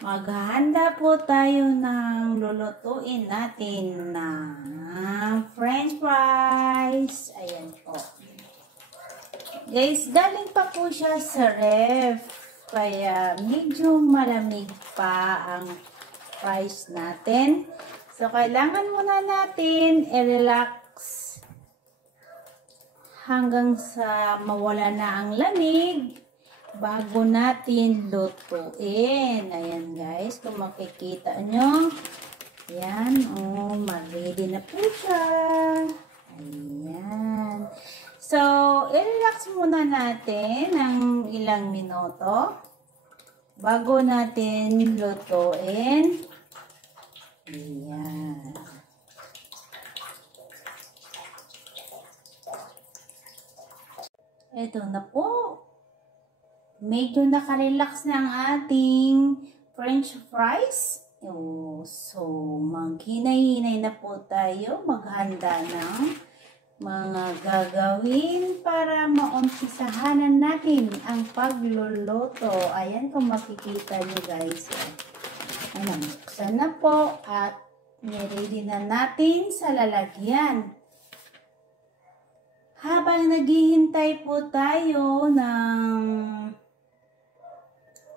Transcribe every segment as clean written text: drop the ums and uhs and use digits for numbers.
Maghahanda po tayo ng lulutuin natin na French fries. Ayan po. Guys, galing pa po siya sa ref. Kaya medyo malamig pa ang fries natin. So, kailangan muna natin i-relax hanggang sa mawala na ang lamig bago natin lutuin. Ayan guys, kung makikita nyo. Ayan, oh, mag-ready na po siya. Ayan. So, i-relax muna natin ng ilang minuto bago natin lutuin. Ayan. Ito na po. Medyo nakarelax na ang ating French fries. Oh, so, maghinay-hinay na po tayo. Maghanda ng mga gagawin para maumpisahanan natin ang pagluluto. Ayan, kung makikita nyo guys. Ayan, buksan na po at niready na natin sa lalagyan. Habang naghihintay po tayo ng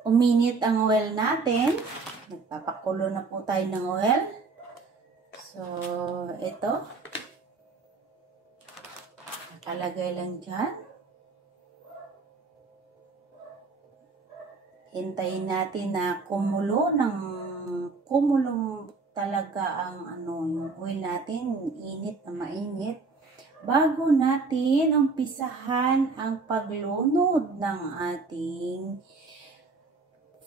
uminit ang oil natin, nagpapakulo na po tayo ng oil. So, ito. Nakalagay lang dyan. Hintayin natin na kumulo talaga ang yung oil natin, init na mainit. Bago natin umpisahan ang paglunod ng ating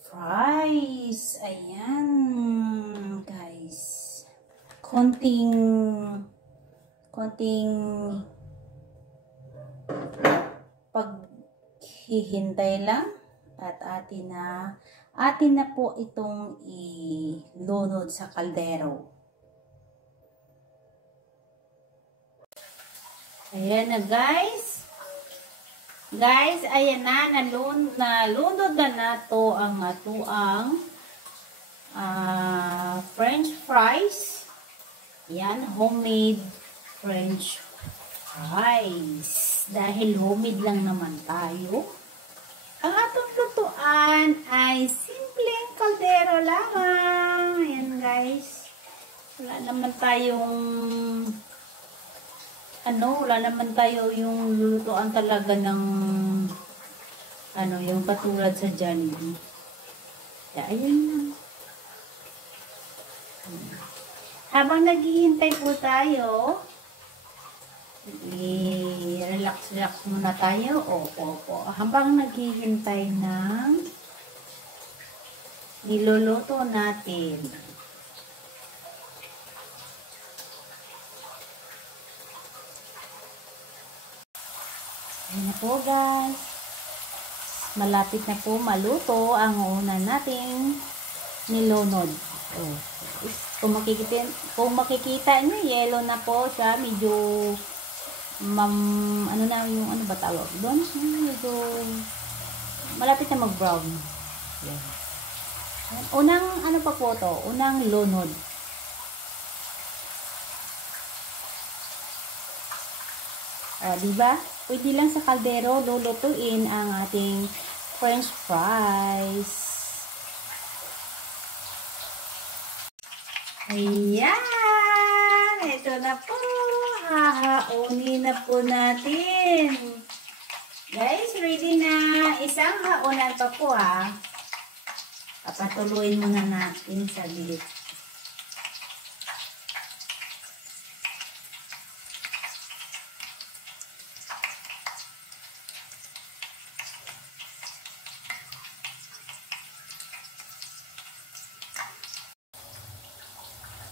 fries. Ayan, guys. Konting paghihintay lang at atin na po itong ilunod sa kaldero. Ayan na guys. Guys, ayan na, nalunod na nato ang atuang French fries. Yan, homemade French fries. Dahil homemade lang naman tayo, ang atong lutuan ay simpleng kaldero lamang. Ayan guys. Wala naman tayo yung lulutuan talaga ng yung katulad sa Jollibee. Kaya ayan lang. Habang naghihintay po tayo, relax muna tayo. Opo. Habang naghihintay ng niluluto natin. Ayan na po guys. Malapit na po maluto ang una nating nilunod. Oh. Kung makikita nyo, yellow na po siya. Medyo ano ba tawag doon? Medyo malapit na mag-brown. Ayan. Unang pa po to? Unang lunod. Diba? Pwede lang sa kaldero lulutuin ang ating French fries. Ayan! Ito na po. Hahaunin na po natin. Guys, ready na. Isang haunan pa po ha. Papatuloyin muna natin sa bilit.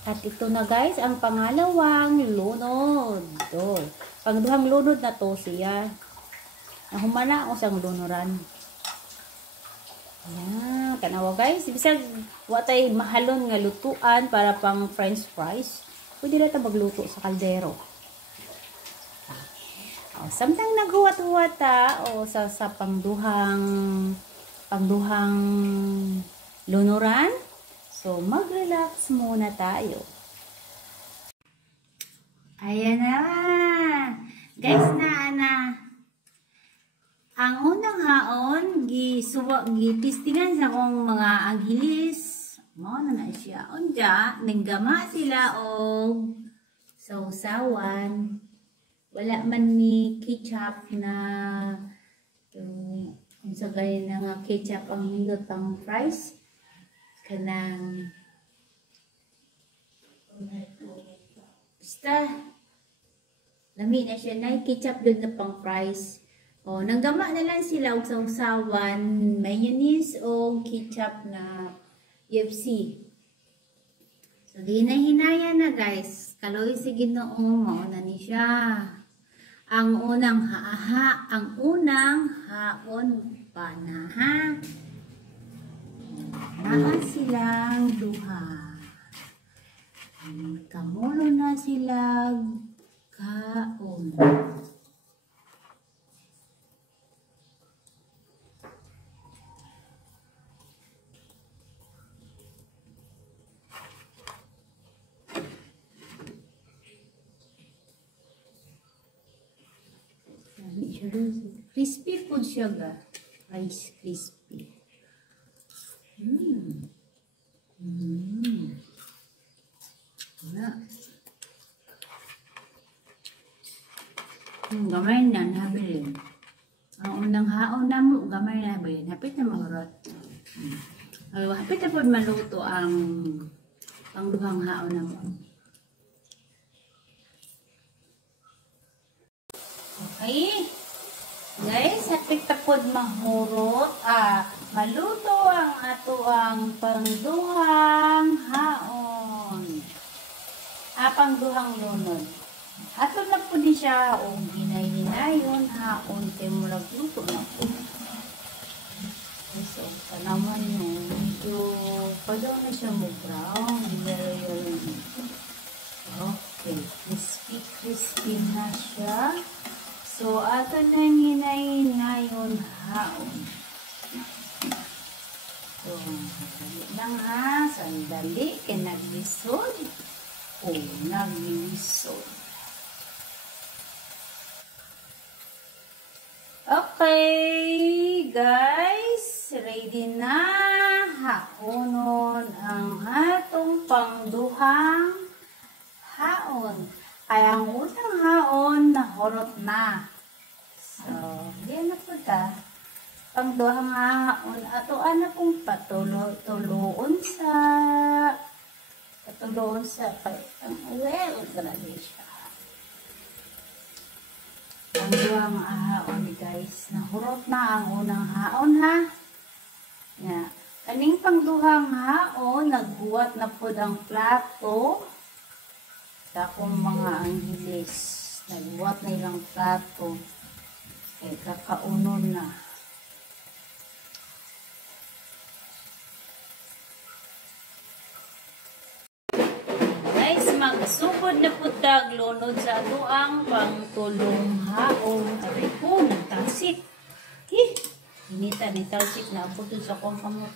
At ito na guys, ang pangalawang lunod. Ito. Pagduhang lunod na to siya. Nahumana ako sang lunuran. Ayan. Tanawa guys. Bisag, watay mahalon nga lutuan para pang French fries. Pwede na ito magluto sa kaldero. Samtang naghuwat-huwat sa pangduhang lunuran. So, mag-relax muna tayo. Ayan na. Guys, ang unang haon, gitistingan sa akong mga agilis. Mo na siya. Unja, nanggama sila og sausawan. Wala man ni ketchup na kung sa ganyan na nga ketchup ang hindot ang fries. Kanang basta lami na siya na ketchup doon na pang fries. O, nanggama na lang sila og sausawan, mayonnaise o ketchup na UFC. So, hinay-hinaya na guys. Kaloy si Ginoo, mauna ni siya. Ang unang haon pa na ha. Naa silang duha. Kamulo na sila kaon. Crispy po siya ga. Rice crispy. Gamay na nabilin. Ang unang haon na mo, gamay na nabilin. Hapit na mahurot. Hapit na po maluto ang pangduhang haon na mo. Okay. Guys, hapit na po mahurot. Maluto ang atuang pangduhang haon. Pangduhang lunod. Ato na po di siya o hinay-hinayon haon kay murag luto na po. So, kanaman yun. Medyo padaw na siya mo brown. Okay. Crispy na siya. So, ato na hinay-hinayon haon. So, sandali lang ha. Sandali. Kaya naglisod. Naglisod. Okay, guys, ready na. Haonon ang atong pangduhang haon. Ay, ang unang haon nahurot na. So, diyan na po ta. Pangduhang haon. Ato ana pong patuloon sa well, grabe siya. Ang duhang haon guys. Nahurot na ang unang haon ha. Yeah. Kaning pangduhang haon, nagbuwat na po ang plato. Sa akong mga anggilis. Nagbuwat na ilang plato. Kaya kakaunon na. Magsugod na po taglunod sa atuang pangtulong haon. Aray po, nagtalsik. Hinita ni talsik na po sa kong kamot.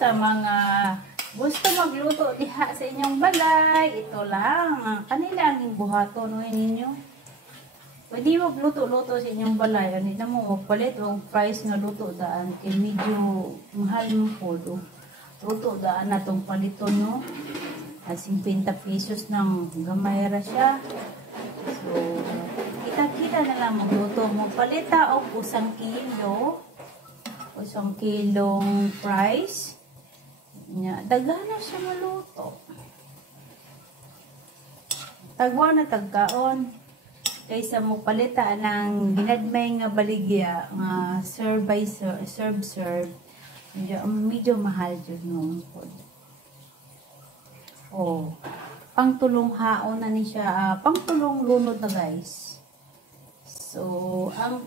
Sa mga gusto magluto diha sa inyong balay, ito lang. Kanila ang buhaton ninyo. Pwede magluto-luto sa inyong balay. Kanila mo magpalit o price nga luto daan. Kaya medyo mahal mo po. Luto daan na itong paliton no. 50 pesos ng gamayra siya. So, kita-kita na lang magluto. Magpalita o 1 kilo. 1 kilong price. Dagana siya maluto. Tagwa na tagkaon. Kaysa mo palita ng ginadmay nga baligya nga serve. Medyo mahal dyan noon po. Pangtulong haon na ni siya. Pangtulong lunod na guys. So, ang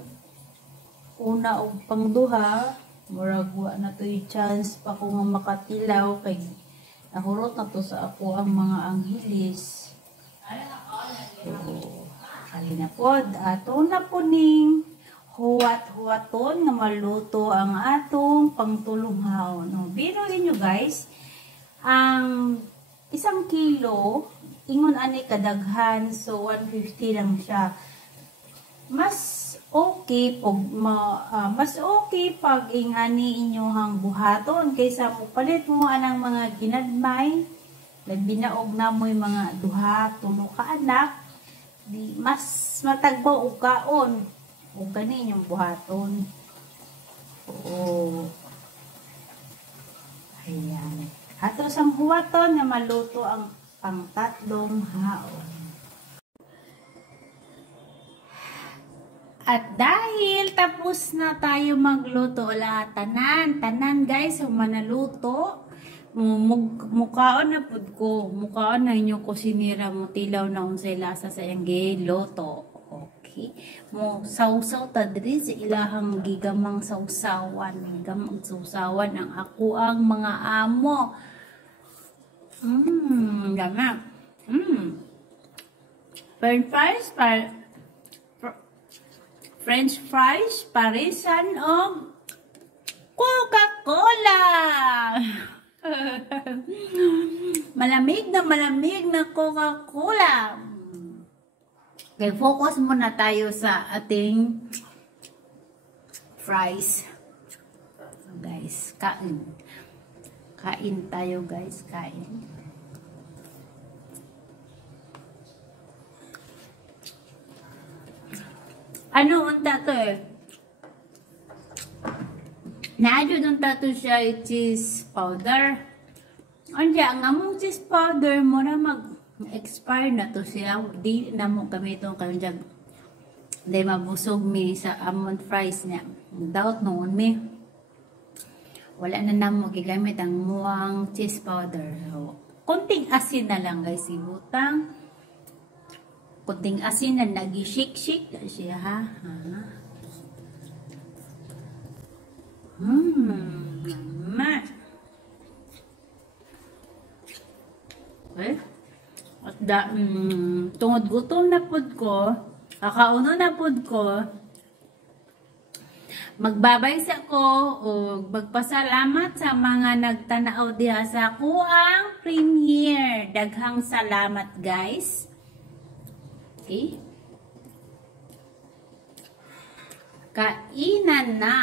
una o pangduha, murag wa na to yung chance pa ko nga makatilaw kay Nahurot na to sa ako ang mga anghilis. So, halina po. Ato na po ning huwat-huwaton nga maluto ang atong pangtulunghaw. No, biruin nyo guys, ang 1 kilo, ingon ani kadaghan, so 150 lang siya. Mas okay pag ingani inyohang buhaton kaysa mo palit mo anang mga ginadmay, nagbinaog na mo yung mga duha, 3 ka anak, di mas matagbaw og kaon o gani yung buhaton. Oo. Ayan. Ato sang huwaton nga maluto ang pang-3 haon. At dahil tapos na tayo magluto, wala tanan guys, yung manaluto, mukaon na pud ko, mukaon na inyo kusinira mo tilaw na unsay lasa sa iyang giluto. Okay, mo sausaw ta diri sa ilahang gigamang sausawan, ang ako ang mga amo. Gama. French fries, parisan o Coca-Cola. malamig na Coca-Cola. Okay, focus muna tayo sa ating fries. So guys, kain tayo guys, kain. Ano unta to eh? Naadyo unta to siya cheese powder. Anja, ang among cheese powder mo na mag-expire na to siya. Di na mo gamiton kanjag. Di mabusog mi sa almond fries niya. Doubt noon mi. Wala na namo gigamit ang muang cheese powder. So, konting asin na lang guys, ibutang. Kunting asin na nag-shake-shake siya ha. Okay. At tungod gutom na pud ko, kakauno na pud ko, magbabay sa ko o magpasalamat sa mga nagtanaw diha sa kuang premiere. Daghang salamat guys. Okay. Kainan na.